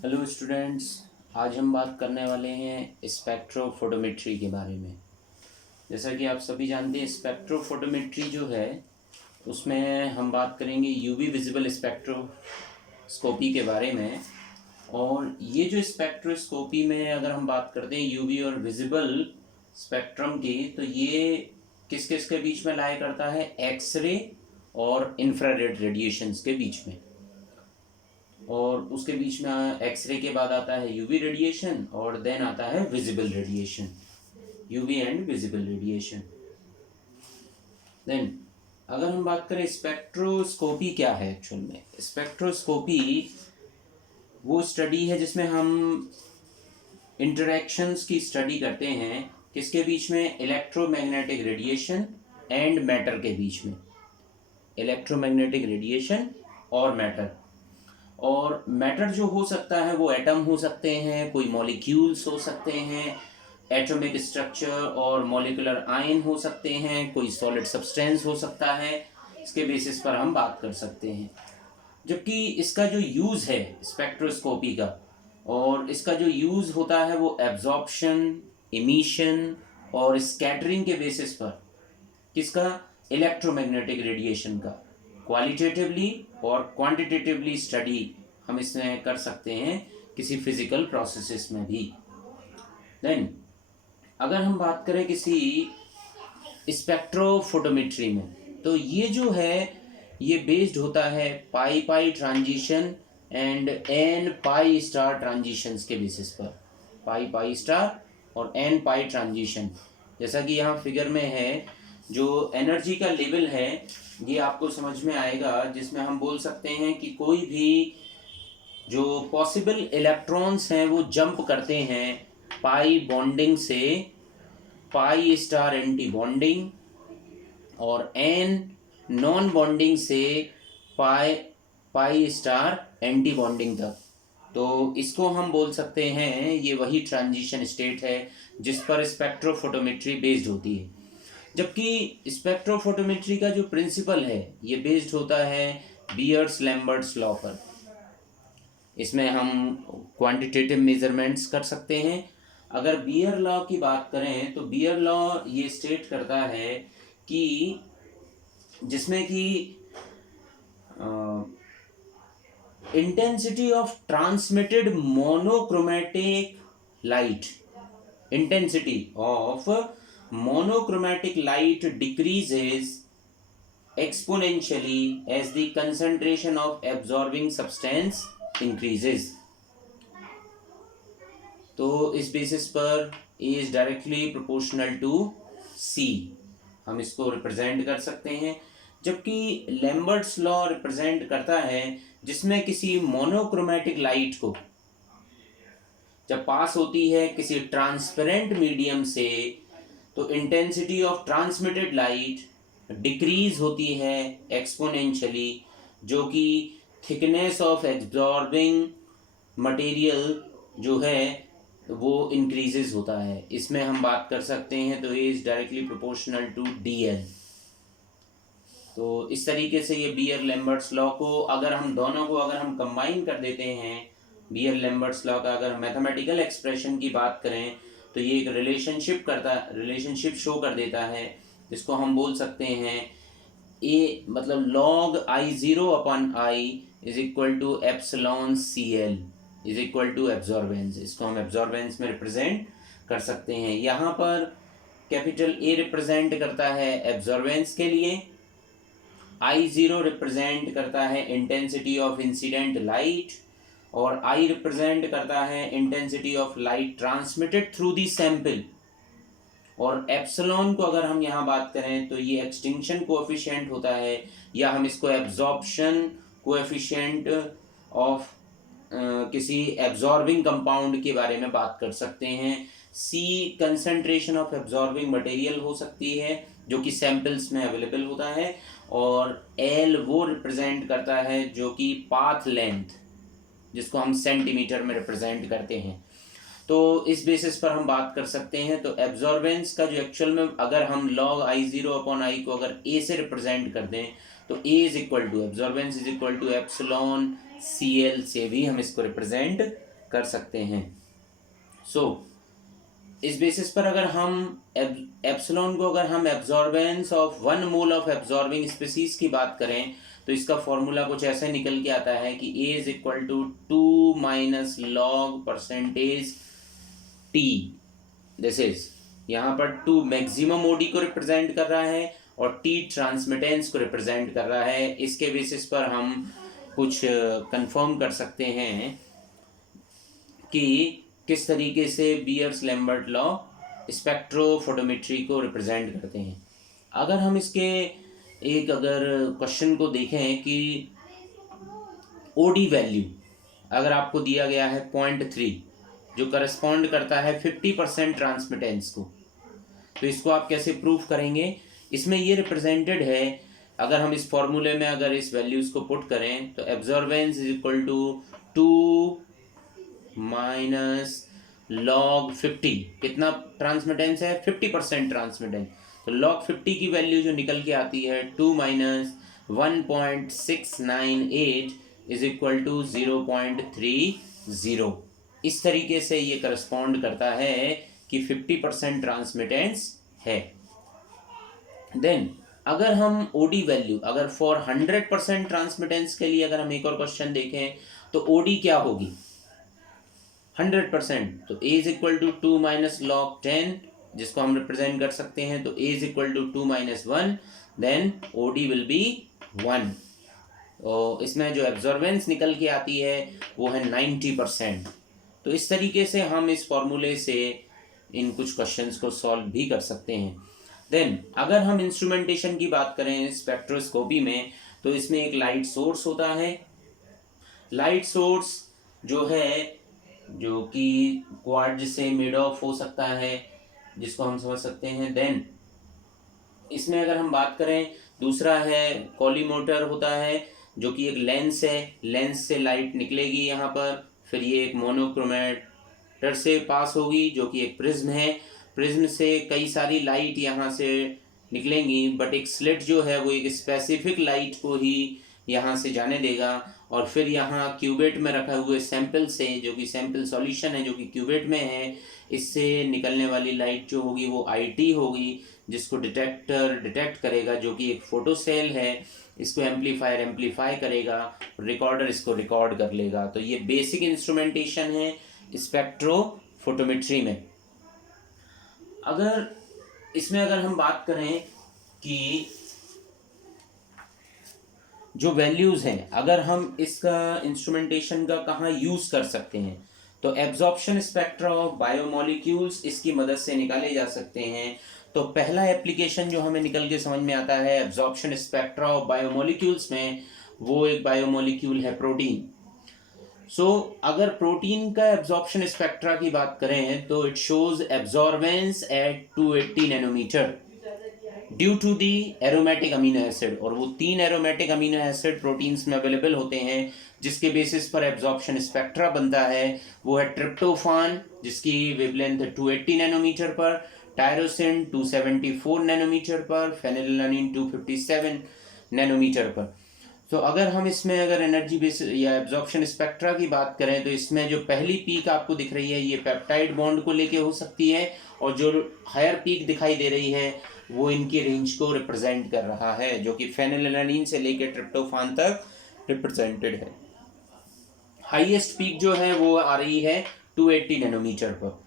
Hello students. आज हम बात करने वाले हैं स्पेक्ट्रोफोटोमेट्री के बारे में। जैसा कि आप सभी जानते हैं, स्पेक्ट्रोफोटोमेट्री जो है उसमें हम बात करेंगे यूवी विजिबल स्पेक्ट्रोस्कोपी के बारे में। और ये जो स्पेक्ट्रोस्कोपी में अगर हम बात करते हैं यूवी और विजिबल स्पेक्ट्रम की, तो ये किस किस के बीच में लाया करता है? एक्सरे और इंफ्रारेड रेडिएशंस के बीच में। और उसके बीच में एक्सरे के बाद आता है यूवी रेडिएशन और देन आता है visible radiation, UV and visible radiation. Then अगर हम बात करें स्पेक्ट्रोस्कोपी क्या है, एक्चुअल में स्पेक्ट्रोस्कोपी वो स्टडी है जिसमें हम इंटरेक्शंस की स्टडी करते हैं। किसके बीच में? इलेक्ट्रोमैग्नेटिक रेडिएशन एंड मैटर के बीच में। इलेक्ट्रोमैग्नेटिक रेडिएशन और मैटर। और मैटर जो हो सकता है वो एटम हो सकते हैं, कोई मॉलिक्यूल्स हो सकते हैं, एटॉमिक स्ट्रक्चर और मॉलिक्यूलर आयन हो सकते हैं, कोई सॉलिड सब्सटेंस हो सकता है। इसके बेसिस पर हम बात कर सकते हैं। जबकि इसका जो यूज़ है स्पेक्ट्रोस्कोपी का, और इसका जो यूज़ होता है वो एब्जॉर्प्शन, इमिशन और स्कैटरिंग के बेसिस पर। किसका? इलेक्ट्रोमैग्नेटिक रेडिएशन का क्वालिटेटिवली और क्वांटिटेटिवली स्टडी हम इसमें कर सकते हैं किसी फिजिकल प्रोसेसेस में भी। देन अगर हम बात करें किसी स्पेक्ट्रोफोटोमेट्री में, तो ये जो है ये बेस्ड होता है pi pi transition and N pi star transitions के बेसिस पर। पाई पाई स्टार और एन पाई ट्रांजिशन, जैसा कि यहाँ फिगर में है, जो एनर्जी का लेवल है ये आपको समझ में आएगा, जिसमें हम बोल सकते हैं कि कोई भी जो पॉसिबल इलेक्ट्रॉन्स हैं वो जंप करते हैं पाई बॉन्डिंग से पाई स्टार एंटी बॉन्डिंग, और एन नॉन बॉन्डिंग से पाई स्टार एंटी बॉन्डिंग तक। तो इसको हम बोल सकते हैं ये वही ट्रांजिशन स्टेट है जिस पर स्पेक्ट्रोफोटोमेट्री बेस्ड होती है। जबकि स्पेक्ट्रोफोटोमेट्री का जो प्रिंसिपल है ये बेस्ड होता है बियर्स लैम्बर्ट्स लॉ पर। इसमें हम क्वांटिटेटिव मेजरमेंट्स कर सकते हैं। अगर बियर लॉ की बात करें तो बियर लॉ ये स्टेट करता है कि जिसमें कि intensity of transmitted monochromatic light, intensity of monochromatic light decreases exponentially as the concentration of absorbing substance increases। तो इस बेसिस पर A is directly proportional to C, हम इसको रिप्रेजेंट कर सकते हैं। जबकि लैम्बर्ट्स लॉ रिप्रेजेंट करता है जिसमें किसी मोनोक्रोमैटिक लाइट को जब पास होती है किसी ट्रांसपेरेंट मीडियम से, तो intensity of transmitted light decrease होती है एक्सपोनेंशियली, जो कि थिकनेस ऑफ एब्जॉर्बिंग मटेरियल जो है वो इंक्रीजेस होता है। इसमें हम बात कर सकते हैं तो A is directly proportional to DL। तो इस तरीके से ये बियर लैम्बर्ट्स लॉ को अगर हम दोनों को अगर हम कंबाइन कर देते हैं, बियर लैम्बर्ट्स लॉ का अगर मैथमेटिकल एक्सप्रेशन की बात करें तो ये एक रिलेशनशिप शो कर देता है, जिसको हम बोल सकते हैं ए मतलब log I0/I is equal to epsilon CL is equal to absorbance. इसको हम एब्जॉर्बेंस में रिप्रेजेंट कर सकते हैं। यहाँ पर कैपिटल A रिप्रेजेंट करता है एब्जॉर्बेंस के लिए, I0 रिप्रेजेंट करता है इंटेंसिटी ऑफ इंसिडेंट लाइट, और I रिप्रेजेंट करता है intensity of light transmitted through the sample, और एप्सिलॉन को अगर हम यहाँ बात करें तो ये एक्सटिंक्शन कोएफिशिएंट होता है, या हम इसको एब्जॉर्प्शन कोएफिशिएंट ऑफ किसी एब्जॉर्बिंग कंपाउंड के बारे में बात कर सकते हैं। C concentration of absorbing material हो सकती है जो कि सैंपल्स में अवेलेबल होता है, और L वो रिप्रेजेंट करता है जो कि पाथ लेंथ, जिसको हम सेंटीमीटर में रिप्रेजेंट करते हैं। तो इस बेसिस पर हम बात कर सकते हैं। तो एब्जॉर्बेंस का जो एक्चुअल में अगर हम log I0/I को अगर A से रिप्रेजेंट कर दें तो A is equal to absorbance is equal to epsilon CL से भी हम इसको रिप्रेजेंट कर सकते हैं। इस बेसिस पर अगर हम एप्सिलॉन को अगर हम absorbance of 1 mole of absorbing species की बात करें तो इसका फॉर्मूला कुछ ऐसे निकल के आता है कि A is equal to 2 minus log percentage T। This is यहाँ पर 2 मैक्सिमम ओडी को रिप्रेजेंट कर रहा है और T ट्रांसमिटेंस को रिप्रेजेंट कर रहा है। इसके बेसिस पर हम कुछ कंफर्म कर सकते हैं कि किस तरीके से बीयर्स लैम्बर्ट लॉ स्पेक्ट्रोफोटोमेट्री को रिप्रेजेंट करते हैं। अगर हम इसके एक अगर क्वेश्चन को देखें कि ओडी वैल्यू अगर आपको दिया गया है 0.3 जो करस्पॉन्ड करता है 50% ट्रांसमिटेंस को, तो इसको आप कैसे प्रूफ करेंगे? इसमें ये रिप्रेजेंटेड है, अगर हम इस फॉर्मूले में अगर इस वैल्यूज़ को पुट करें तो absorbance is equal to 2 minus log 50, कितना ट्रांसमिटेंस है? 50% ट्रांसमिटेंस। तो लॉग 50 की वैल्यू जो निकल के आती है 2 माइनस 1.698 इज इक्वल टू 0.30। इस तरीके से ये करस्पॉन्ड करता है कि 50% ट्रांसमिटेंस है। देन अगर हम ओडी वैल्यू अगर फॉर 100% ट्रांसमिटेंस के लिए अगर हम एक और क्वेश्चन देखें तो ओडी क्या होगी? 100%, तो A is equal to 2 minus log 10 जिसको हम रिप्रेजेंट कर सकते हैं, तो A is equal to 2 minus 1, then OD will be 1। और इसमें जो एब्जॉर्बेंस निकल के आती है वो है 90%। तो इस तरीके से हम इस फॉर्मूले से इन कुछ क्वेश्चंस को सॉल्व भी कर सकते हैं। देन अगर हम इंस्ट्रूमेंटेशन की बात करें स्पेक्ट्रोस्कोपी में तो इसमें एक लाइट सोर्स होता है। लाइट सोर्स जो है जो कि क्वार्ट्ज से मेड ऑफ हो सकता है, जिसको हम समझ सकते हैं। देन इसमें अगर हम बात करें दूसरा है कॉलीमोटर होता है जो कि एक लेंस है, लेंस से लाइट निकलेगी यहाँ पर, फिर ये एक मोनोक्रोमेटर से पास होगी जो कि एक प्रिज्म है, प्रिज्म से कई सारी लाइट यहाँ से निकलेंगी, बट एक स्लिट जो है वो एक स्पेसिफिक लाइट को ही यहाँ से जाने देगा। और फिर यहाँ क्यूबेट में रखा हुए सैंपल से जो कि सैंपल सॉल्यूशन है जो कि क्यूबेट में है, इससे निकलने वाली लाइट जो होगी वो IT होगी, जिसको डिटेक्टर डिटेक्ट करेगा जो कि एक फोटो सेल है, इसको एम्पलीफायर एम्पलीफाई करेगा, रिकॉर्डर इसको रिकॉर्ड कर लेगा। तो ये बेसिक इंस्ट्रूमेंटेशन है स्पेक्ट्रोफोटोमेट्री में। अगर इसमें अगर हम बात करें कि जो वैल्यूज़ हैं अगर हम इसका इंस्ट्रूमेंटेशन का कहाँ यूज़ कर सकते हैं तो एब्जॉर्प्शन स्पेक्ट्रा ऑफ बायोमोलिक्यूल्स इसकी मदद से निकाले जा सकते हैं। तो पहला एप्लीकेशन जो हमें निकल के समझ में आता है एब्जॉर्प्शन स्पेक्ट्रा ऑफ बायोमोलिक्यूल्स में, वो एक बायोमोलिक्यूल है प्रोटीन। अगर प्रोटीन का एब्जॉर्प्शन स्पेक्ट्रा की बात करें तो it shows absorbance at 280 nanometre due to the aromatic amino acid, और वो 3 एरोमेटिक अमीनो एसिड प्रोटीन्स में अवेलेबल होते हैं जिसके बेसिस पर एब्जॉर्प्शन स्पेक्ट्रा बनता है। वो है ट्रिप्टोफान जिसकी वेवलेंथ 280 नैनोमीटर पर, टायरोसिन 274 नैनोमीटर पर, फेनिलैलानिन 257 नैनोमीटर पर। तो अगर हम इसमें अगर एनर्जी बेस या एब्जॉर्प्शन स्पेक्ट्रा की बात करें तो इसमें जो पहली पीक आपको दिख रही है ये पेप्टाइड बॉन्ड को लेके हो सकती है, और जो हायर पीक दिखाई दे रही है वो इनकी रेंज को रिप्रेजेंट कर रहा है जो कि फेनिलैलानिन से लेके ट्रिप्टोफान तक रिप्रेजेंटेड है। हाईएस्ट पीक जो है वो आ रही है 280 नैनोमीटर पर।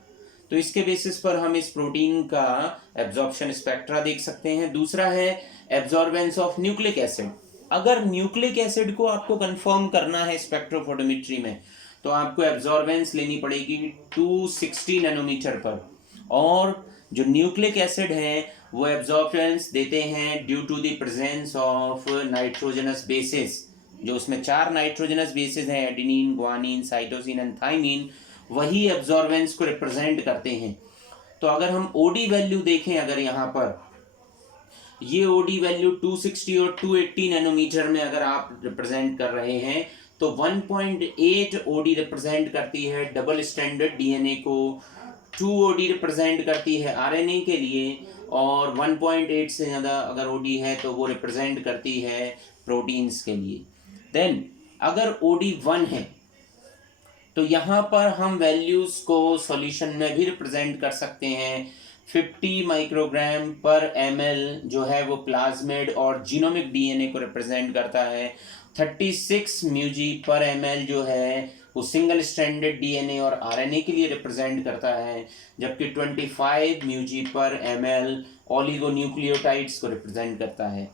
तो इसके बेसिस पर हम इस प्रोटीन का एब्जॉर्प्शन स्पेक्ट्रा देख सकते हैं। दूसरा है एब्जॉर्बेंस ऑफ न्यूक्लिक एसिड। अगर न्यूक्लिक एसिड को आपको कंफर्म करना है स्पेक्ट्रोफोटोमेट्री में तो आपको एब्जॉर्बेंस लेनी पड़ेगी 260 नैनोमीटर पर, और जो न्यूक्लिक एसिड है वो एब्जॉर्बेंस देते हैं due to the presence of nitrogenous bases, जो उसमें 4 नाइट्रोजनस बेसिस हैं, adenine, guanine, cytosine and thymine, वही एब्जॉर्बेंस को रिप्रेजेंट करते हैं। तो अगर हम ओडी वैल्यू देखें, अगर यहाँ पर ये ओडी वैल्यू 260 और 280 नैनोमीटर में अगर आप रिप्रेजेंट कर रहे हैं तो 1.8 ओडी रिप्रेजेंट करती है डबल स्टैंडर्ड डीएनए को, 2 ओडी रिप्रेजेंट करती है आरएनए के लिए, और 1.8 से ज़्यादा अगर ओडी है तो वो रिप्रेजेंट करती है प्रोटीन्स के लिए। देन अगर ओडी 1 है तो यहाँ पर हम वैल्यूज़ को सॉल्यूशन में भी रिप्रेजेंट कर सकते हैं। 50 माइक्रोग्राम पर ml जो है वो प्लाज्मिड और जीनोमिक डीएनए को रिप्रेजेंट करता है। 36 म्यूजी पर ml जो है वो सिंगल स्ट्रैंडेड डीएनए और आरएनए के लिए रिप्रेजेंट करता है, जबकि 25 म्यूजी पर ml ओलिगोन्यूक्लियोटाइड्स को रिप्रेजेंट करता है।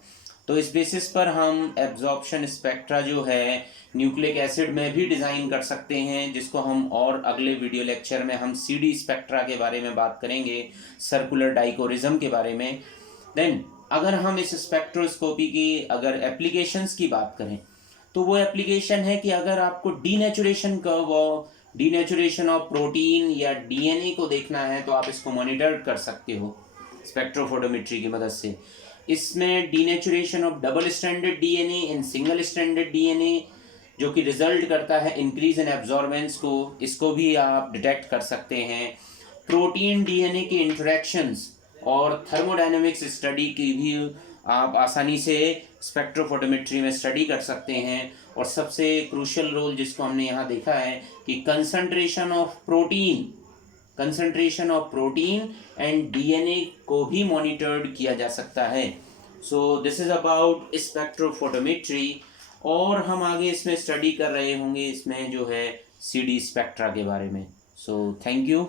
तो इस बेसिस पर हम एब्जॉर्प्शन स्पेक्ट्रा जो है न्यूक्लिक एसिड में भी डिज़ाइन कर सकते हैं, जिसको हम और अगले वीडियो लेक्चर में हम CD स्पेक्ट्रा के बारे में बात करेंगे, सर्कुलर डाइकोरिज्म के बारे में। देन अगर हम इस स्पेक्ट्रोस्कोपी की अगर एप्लीकेशंस की बात करें तो वो एप्लीकेशन है कि अगर आपको डीनेचुरेशन कर्व और डीनेचुरेशन ऑफ प्रोटीन या डीएनए को देखना है तो आप इसको मॉनिटर कर सकते हो स्पेक्ट्रोफोटोमेट्री की मदद से। इसमें denaturation of double stranded DNA in single stranded DNA जो कि रिजल्ट करता है इंक्रीज इन एब्जॉर्बेंस को, इसको भी आप डिटेक्ट कर सकते हैं। प्रोटीन डीएनए की इंटरेक्शंस और थर्मोडायनेमिक्स स्टडी की भी आप आसानी से स्पेक्ट्रोफोटोमेट्री में स्टडी कर सकते हैं। और सबसे क्रूशियल रोल जिसको हमने यहाँ देखा है कि concentration of protein and DNA को भी मॉनिटर्ड किया जा सकता है। So this is about spectrophotometry. और हम आगे इसमें स्टडी कर रहे होंगे इसमें जो है CD स्पेक्ट्रा के बारे में। So thank you.